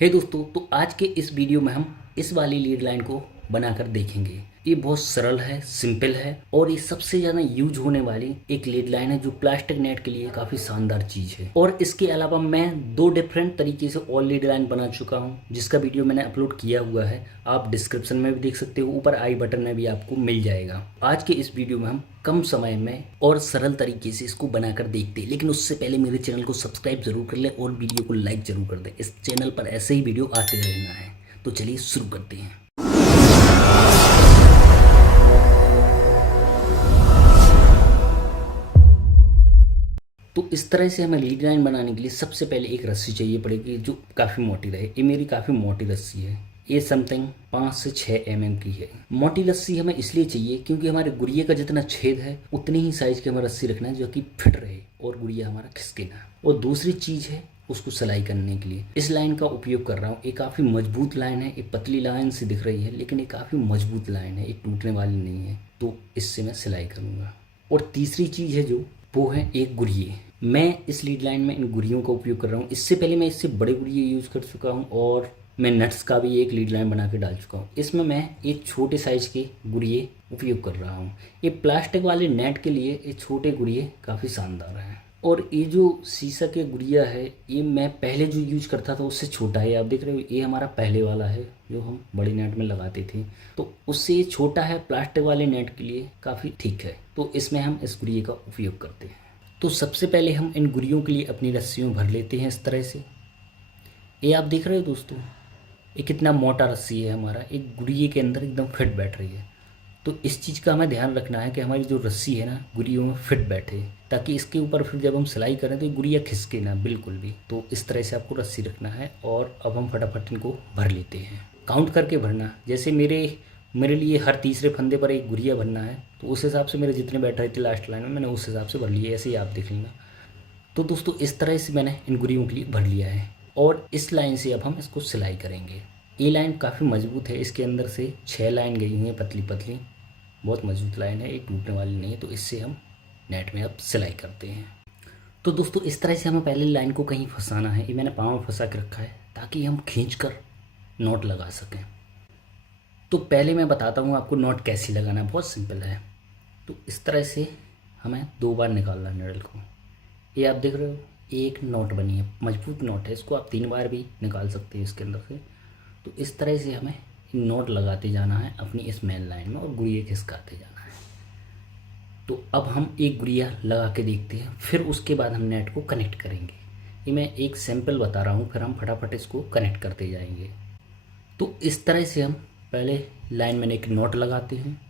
हे दोस्तों, तो आज के इस वीडियो में हम इस वाली लीड लाइन को बनाकर देखेंगे। ये बहुत सरल है, सिंपल है और ये सबसे ज़्यादा यूज होने वाली एक लीड लाइन है जो प्लास्टिक नेट के लिए काफ़ी शानदार चीज़ है। और इसके अलावा मैं दो डिफरेंट तरीके से और लीड लाइन बना चुका हूँ जिसका वीडियो मैंने अपलोड किया हुआ है। आप डिस्क्रिप्शन में भी देख सकते हो, ऊपर आई बटन में भी आपको मिल जाएगा। आज के इस वीडियो में हम कम समय में और सरल तरीके से इसको बनाकर देखते हैं, लेकिन उससे पहले मेरे चैनल को सब्सक्राइब जरूर कर लें और वीडियो को लाइक जरूर कर दें। इस चैनल पर ऐसे ही वीडियो आते रहना है। तो चलिए शुरू करते हैं। तो इस तरह से हमें लीड लाइन बनाने के लिए सबसे पहले एक रस्सी चाहिए पड़ेगी जो काफ़ी मोटी रहे। ये मेरी काफ़ी मोटी रस्सी है। ये समथिंग 5 से 6 mm की है। मोटी रस्सी हमें इसलिए चाहिए क्योंकि हमारे गुड़िया का जितना छेद है उतनी ही साइज की हमें रस्सी रखना है जो कि फिट रहे और गुड़िया हमारा खिसके ना। और दूसरी चीज़ है उसको सिलाई करने के लिए इस लाइन का उपयोग कर रहा हूँ। ये काफ़ी मजबूत लाइन है। ये पतली लाइन से दिख रही है लेकिन ये काफ़ी मजबूत लाइन है, ये टूटने वाली नहीं है। तो इससे मैं सिलाई करूँगा। और तीसरी चीज़ है जो वो है एक गुड़िए। मैं इस लीड लाइन में इन गुड़ियों का उपयोग कर रहा हूँ। इससे पहले मैं इससे बड़े गुड़िए यूज़ कर चुका हूँ और मैं नट्स का भी एक लीड लाइन बना के डाल चुका हूँ। इसमें मैं एक छोटे साइज़ के गुड़िए उपयोग कर रहा हूँ। ये प्लास्टिक वाले नेट के लिए ये छोटे गुड़िए काफ़ी शानदार हैं। और ये जो शीशा के गुड़िया है ये मैं पहले जो यूज करता था उससे छोटा है। आप देख रहे हो ये हमारा पहले वाला है जो हम बड़े नेट में लगाते थे, तो उससे ये छोटा है। प्लास्टिक वाले नेट के लिए काफ़ी ठीक है, तो इसमें हम इस गुड़िए का उपयोग करते हैं। तो सबसे पहले हम इन गुड़ियों के लिए अपनी रस्सियों भर लेते हैं इस तरह से। ये आप देख रहे हो दोस्तों, ये कितना मोटा रस्सी है हमारा, एक गुड़िए के अंदर एकदम फिट बैठ रही है। तो इस चीज़ का हमें ध्यान रखना है कि हमारी जो रस्सी है ना गुड़ियों में फिट बैठे, ताकि इसके ऊपर फिर जब हम सिलाई करें तो ये गुड़िया खिसके ना बिल्कुल भी। तो इस तरह से आपको रस्सी रखना है। और अब हम फटाफट इनको भर लेते हैं। काउंट करके भरना, जैसे मेरे लिए हर तीसरे फंदे पर एक गुड़िया भरना है, तो उस हिसाब से मेरे जितने बैठ रहे थे लास्ट लाइन में मैंने उस हिसाब से भर लिए। ऐसे ही आप देख लेना। तो दोस्तों इस तरह से मैंने इन गुड़ियों के लिए भर लिया है और इस लाइन से अब हम इसको सिलाई करेंगे। ये लाइन काफ़ी मजबूत है। इसके अंदर से 6 लाइन गई हुई हैं पतली पतली, बहुत मजबूत लाइन है, एक टूटने वाली नहीं है। तो इससे हम नेट में अब सिलाई करते हैं। तो दोस्तों इस तरह से हमें पहले लाइन को कहीं फंसाना है। ये मैंने पाँव में फंसा के रखा है ताकि हम खींच कर नॉट लगा सकें। तो पहले मैं बताता हूँ आपको नॉट कैसे लगाना है। बहुत सिंपल है। तो इस तरह से हमें 2 बार निकालना है निडल को। ये आप देख रहे हो एक नॉट बनी है, मजबूत नॉट है। इसको आप 3 बार भी निकाल सकते हैं इसके अंदर से। तो इस तरह से हमें नॉट लगाते जाना है अपनी इस मेन लाइन में और गुड़िया खिसकाते जाना है। तो अब हम एक गुड़िया लगा के देखते हैं, फिर उसके बाद हम नेट को कनेक्ट करेंगे। ये मैं एक सैंपल बता रहा हूँ, फिर हम फटाफट इसको कनेक्ट करते जाएंगे। तो इस तरह से हम पहले लाइन में एक नॉट लगाते हैं।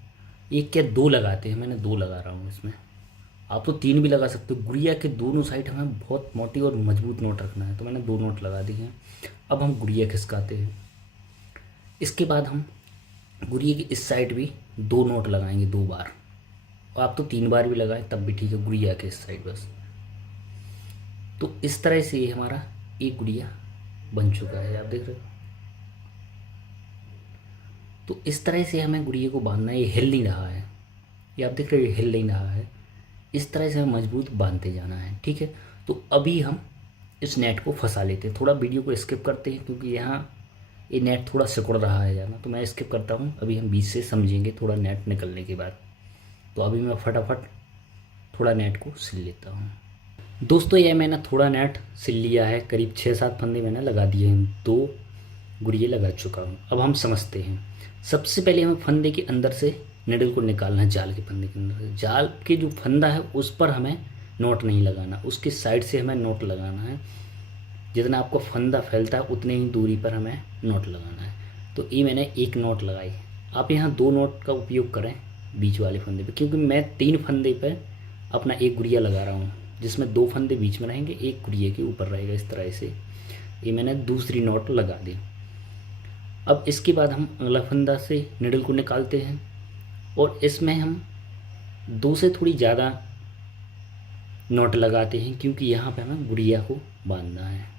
एक क्या 2 लगाते हैं, मैंने 2 लगा रहा हूँ इसमें। आप तो 3 भी लगा सकते हो। गुड़िया के दोनों साइड हमें बहुत मोटी और मजबूत नोट रखना है, तो मैंने 2 नोट लगा दिए हैं। अब हम गुड़िया खिसकाते हैं। इसके बाद हम गुड़िया की इस साइड भी 2 नोट लगाएंगे 2 बार। और आप तो 3 बार भी लगाएं तब भी ठीक है, गुड़िया के इस साइड बस। तो इस तरह से ये हमारा एक गुड़िया बन चुका है, आप देख रहे हो। तो इस तरह से हमें गुड़िया को बांधना है। ये हिल नहीं रहा है, ये आप देख रहे हो, ये हिल नहीं रहा है। इस तरह से हमें मजबूत बांधते जाना है, ठीक है। तो अभी हम इस नेट को फंसा लेते हैं। थोड़ा वीडियो को स्किप करते हैं क्योंकि यहाँ ये नेट थोड़ा सिकुड़ रहा है ज़्यादा, तो मैं स्किप करता हूँ। अभी हम बीच से समझेंगे थोड़ा नेट निकलने के बाद। तो अभी मैं फटाफट थोड़ा नेट को सिल लेता हूँ। दोस्तों ये मैंने थोड़ा नेट सिल लिया है, करीब 6-7 फंदे मैंने लगा दिए हैं, 2 गुड़िए लगा चुका हूँ। अब हम समझते हैं। सबसे पहले हमें फंदे के अंदर से निडल को निकालना है। जाल के फंदे के अंदर से, जाल के जो फंदा है उस पर हमें नोट नहीं लगाना, उसके साइड से हमें नोट लगाना है। जितना आपको फंदा फैलता है उतने ही दूरी पर हमें नोट लगाना है। तो ये मैंने एक नोट लगाई। आप यहाँ 2 नोट का उपयोग करें बीच वाले फंदे पे, क्योंकि मैं 3 फंदे पर अपना एक गुड़िया लगा रहा हूँ जिसमें 2 फंदे बीच में रहेंगे, एक गुड़िया के ऊपर रहेगा। इस तरह से ये मैंने दूसरी नोट लगा दी। अब इसके बाद हम अगला फंदा से निडल को निकालते हैं और इसमें हम 2 से थोड़ी ज़्यादा नोट लगाते हैं क्योंकि यहाँ पे हमें गुड़िया को बांधना है।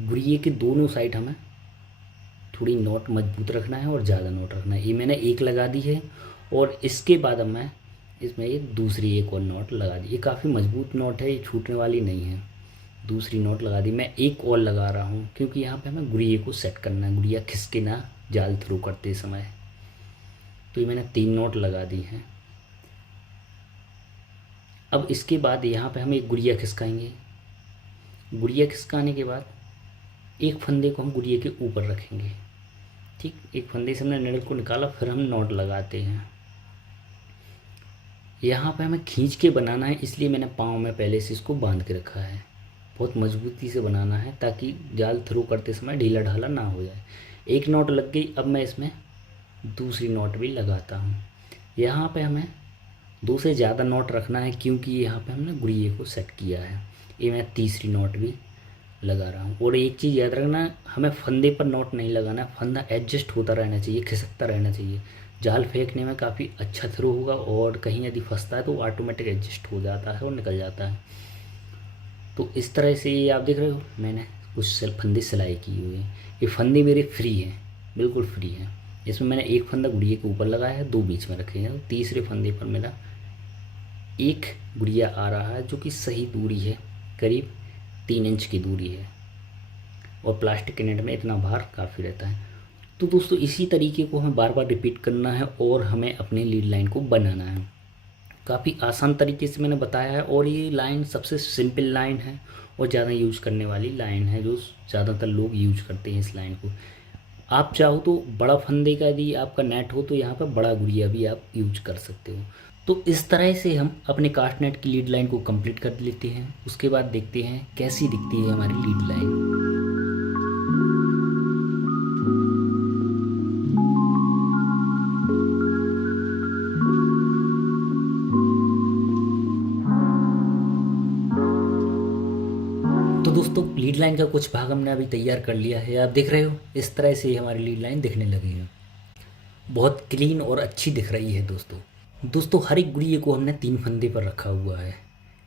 गुड़िया के दोनों साइड हमें थोड़ी नोट मजबूत रखना है और ज़्यादा नोट रखना है। ये मैंने एक लगा दी है और इसके बाद अब मैं इसमें ये दूसरी एक और नोट लगा दी। ये काफ़ी मजबूत नोट है, ये छूटने वाली नहीं है। दूसरी नोट लगा दी। मैं एक और लगा रहा हूँ क्योंकि यहाँ पे हमें गुड़िया को सेट करना है, गुड़िया खिसके ना जाल थ्रू करते समय। तो ये मैंने 3 नोट लगा दी हैं। अब इसके बाद यहाँ पे हम एक गुड़िया खिसकाएंगे। गुड़िया खिसकाने के बाद एक फंदे को हम गुड़िया के ऊपर रखेंगे। ठीक, एक फंदे से हमने निडल को निकाला, फिर हम नॉट लगाते हैं। यहाँ पे हमें खींच के बनाना है, इसलिए मैंने पाँव में पहले से इसको बांध के रखा है। बहुत मजबूती से बनाना है ताकि जाल थ्रू करते समय ढीला ढाला ना हो जाए। एक नॉट लग गई, अब मैं इसमें दूसरी नॉट भी लगाता हूँ। यहाँ पे हमें 2 से ज़्यादा नॉट रखना है क्योंकि यहाँ पे हमने गुड़िया को सेट किया है। ये मैं तीसरी नॉट भी लगा रहा हूँ। और एक चीज़ याद रखना, हमें फंदे पर नॉट नहीं लगाना, फंदा एडजस्ट होता रहना चाहिए, खिसकता रहना चाहिए। जाल फेंकने में काफ़ी अच्छा थ्रो होगा और कहीं यदि फंसता है तो ऑटोमेटिक एडजस्ट हो जाता है और निकल जाता है। तो इस तरह से ये आप देख रहे हो मैंने कुछ फंदे सिलाई की हुई है। ये फंदे मेरे फ्री हैं, बिल्कुल फ्री हैं। इसमें मैंने एक फंदा गुड़िया के ऊपर लगाया है, 2 बीच में रखे हैं। तो तीसरे फंदे पर मेरा एक गुड़िया आ रहा है जो कि सही दूरी है, करीब 3 इंच की दूरी है। और प्लास्टिक के नेट में इतना भार काफ़ी रहता है। तो दोस्तों इसी तरीके को हमें बार बार रिपीट करना है और हमें अपने लीड लाइन को बनाना है। काफ़ी आसान तरीके से मैंने बताया है और ये लाइन सबसे सिंपल लाइन है और ज़्यादा यूज करने वाली लाइन है, जो ज़्यादातर लोग यूज करते हैं इस लाइन को। आप चाहो तो बड़ा फंदे का यदि आपका नेट हो तो यहाँ पर बड़ा गुड़िया भी आप यूज कर सकते हो। तो इस तरह से हम अपने कास्ट नेट की लीड लाइन को कंप्लीट कर लेते हैं। उसके बाद देखते हैं कैसी दिखती है हमारी लीड लाइन। तो दोस्तों लीड लाइन का कुछ भाग हमने अभी तैयार कर लिया है। आप देख रहे हो इस तरह से हमारी लीड लाइन दिखने लगी है, बहुत क्लीन और अच्छी दिख रही है। दोस्तों हर एक गुड़िया को हमने 3 फंदे पर रखा हुआ है।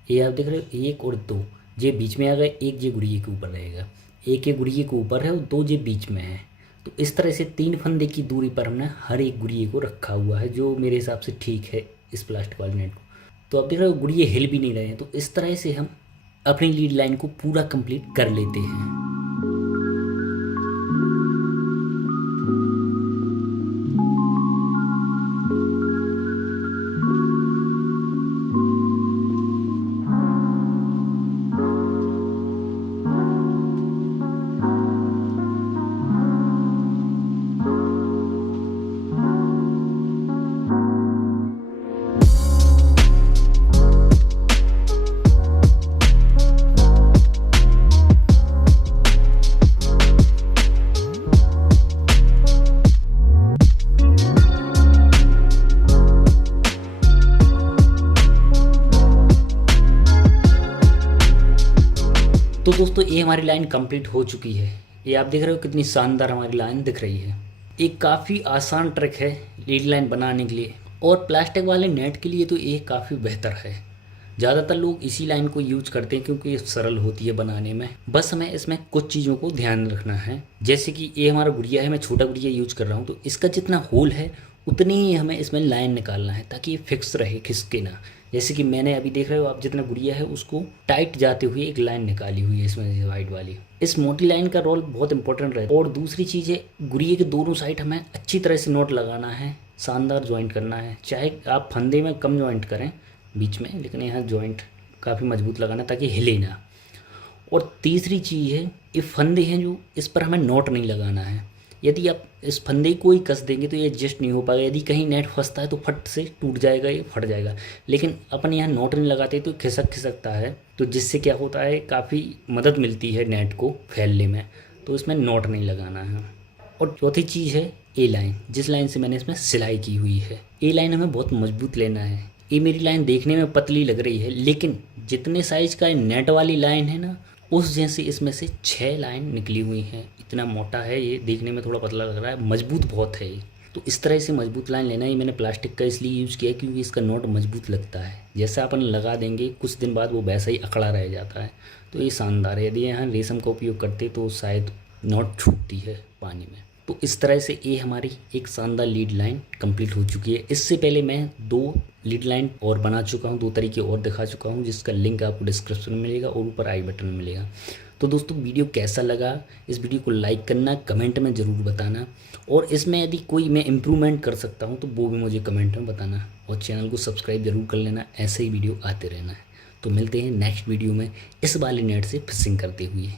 ये आप देख रहे हो 1 और 2 ये बीच में आ गए, 1 ये गुड़िया के ऊपर रहेगा, 1 ये गुड़िया के ऊपर है और 2 ये बीच में है। तो इस तरह से 3 फंदे की दूरी पर हमने हर एक गुड़िया को रखा हुआ है, जो मेरे हिसाब से ठीक है इस प्लास्टिक वाले नेट को। तो आप देख रहे हो गुड़िया हिल भी नहीं रहे हैं। तो इस तरह से हम अपनी लीड लाइन को पूरा कंप्लीट कर लेते हैं। तो दोस्तों ये हमारी लाइन कंप्लीट हो चुकी है। ये आप देख रहे हो कितनी शानदार हमारी लाइन दिख रही है। एक काफ़ी आसान ट्रिक है लीड लाइन बनाने के लिए और प्लास्टिक वाले नेट के लिए तो ये काफ़ी बेहतर है। ज़्यादातर लोग इसी लाइन को यूज करते हैं क्योंकि ये सरल होती है बनाने में। बस हमें इसमें कुछ चीज़ों को ध्यान रखना है, जैसे कि ये हमारा गुड़िया है, मैं छोटा गुड़िया यूज कर रहा हूँ, तो इसका जितना होल है उतनी ही हमें इसमें लाइन निकालना है ताकि ये फिक्स रहे, खिसके ना। जैसे कि मैंने अभी देख रहे हो आप जितना गुड़िया है उसको टाइट जाते हुए एक लाइन निकाली हुई है इसमें वाइट वाली। इस मोटी लाइन का रोल बहुत इंपॉर्टेंट रहता है। और दूसरी चीज़ है गुड़िया के दोनों साइड हमें अच्छी तरह से नोट लगाना है, शानदार ज्वाइंट करना है। चाहे आप फंदे में कम ज्वाइंट करें बीच में, लेकिन यहाँ ज्वाइंट काफ़ी मजबूत लगाना ताकि हिले ना। और तीसरी चीज़ है ये फंदे हैं जो इस पर हमें नोट नहीं लगाना है। यदि आप इस फंदे को ही कस देंगे तो ये एडजस्ट नहीं हो पाएगा। यदि कहीं नेट फंसता है तो फट से टूट जाएगा, ये फट जाएगा। लेकिन अपन यहाँ नोट नहीं लगाते तो खिसकता है, तो जिससे क्या होता है काफ़ी मदद मिलती है नेट को फैलने में। तो इसमें नोट नहीं लगाना है। और चौथी चीज़ है ए लाइन, जिस लाइन से मैंने इसमें सिलाई की हुई है। ए लाइन हमें बहुत मजबूत लेना है। ये मेरी लाइन देखने में पतली लग रही है, लेकिन जितने साइज़ का नेट वाली लाइन है ना, उस जैसे इसमें से 6 लाइन निकली हुई हैं। इतना मोटा है ये, देखने में थोड़ा पतला लग रहा है, मजबूत बहुत है ये। तो इस तरह से मजबूत लाइन लेना ही मैंने प्लास्टिक का इसलिए यूज़ किया क्योंकि इसका नोट मजबूत लगता है। जैसा अपन लगा देंगे कुछ दिन बाद वो वैसा ही अकड़ा रह जाता है। तो ये शानदार है। यदि यहाँ रेशम का उपयोग करते तो शायद नोट छूटती है पानी में। तो इस तरह से ये हमारी एक शानदार लीड लाइन कंप्लीट हो चुकी है। इससे पहले मैं 2 लीड लाइन और बना चुका हूँ, 2 तरीके और दिखा चुका हूँ, जिसका लिंक आपको डिस्क्रिप्शन में मिलेगा और ऊपर आई बटन में मिलेगा। तो दोस्तों वीडियो कैसा लगा, इस वीडियो को लाइक करना, कमेंट में ज़रूर बताना, और इसमें यदि कोई मैं इम्प्रूवमेंट कर सकता हूँ तो वो भी मुझे कमेंट में बताना, और चैनल को सब्सक्राइब जरूर कर लेना, ऐसे ही वीडियो आते रहना है। तो मिलते हैं नेक्स्ट वीडियो में इस वाले नेट से फिशिंग करते हुए।